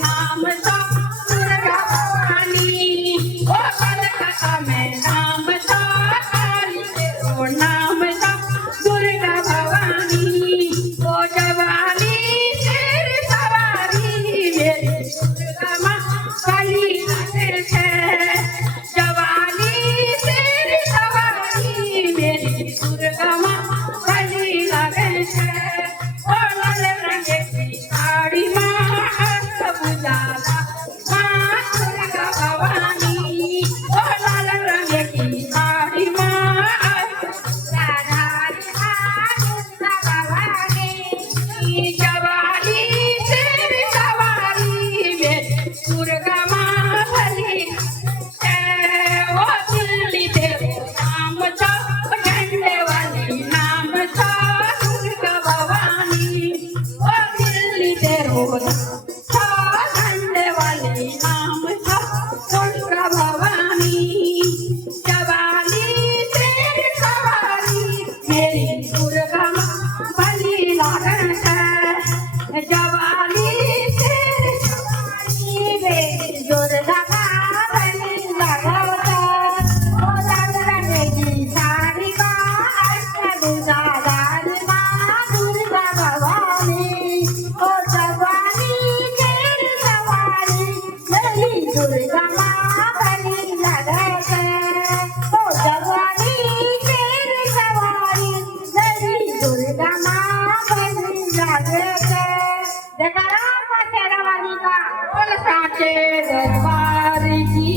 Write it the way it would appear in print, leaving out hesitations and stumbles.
नाम सा दुर्गा भवानी। हमें नाम था हरि तेरो नाम था दुर्गा भवानी ओ जवानी शेर सवारी मेरी दुर्गा माँ काली लगे है जवानी शेर सवारी मेरी दुर्गा माँ काली लगे है ओ लाल रंग की साड़ी माँ सब उजाला माँ दुर्गा भवानी ओ लाल रंग की साड़ी माँ राधा दुर्गा भवानी जवानी शेर सवारी मेरी दुर्गा माँ भली ओ दिल्ली तेरे नाम था झंडे वाली नाम था दुर्गा भवानी ओ दिल्ली तेरो था झंडे वाली नाम था दुर्गा भवानी जवानी तेरी सवारी मेरी दुर्गा माँ भली लागन है जवानी तेरी सवारी मेरी दुर्गा माँ भली लागन है ओ लाल रंग की साड़ी माँ दुर्गादार माँ दुर्गा भवानी ओ जवानी तेरी सवारी मेरी दुर्गा माँ भली लागन है ओ जवानी तेरी सवारी मेरी दुर्गा माँ भली लागन है जयकारा माँ शेरा वाली का बोल साचे दरबार की